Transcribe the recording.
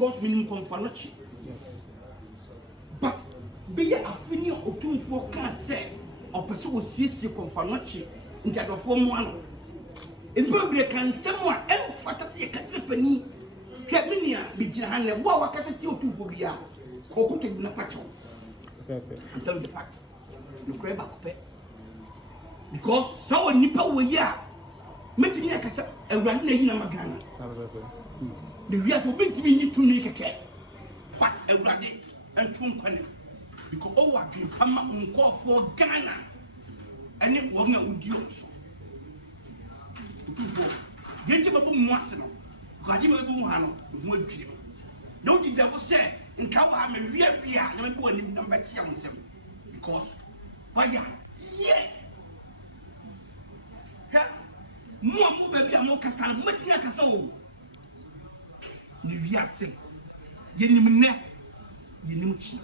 because minimum confirmation. But be a Asantehene Otumfour can say or pursue CC confirmation in the form one. In probably can someone else fantasy a catapany. Keminia be Jahan, what can I tell you for the or put it in a patch? I'm telling the facts. You grab back because so nipa we ya meeting ya kasa awurade na yina magana the we have been to need to make a but awurade and tunkwane because all what dream pama unko for Ghana and it won't udio so tutu genti babu mwase no kwadi babu hano mo dwie no deserve say nka wo ha me wia bia na me bo anim na mba chia msem because why yeah Moi, baby, I'm not casal, but you are casal. You are sick. You need me, you need me.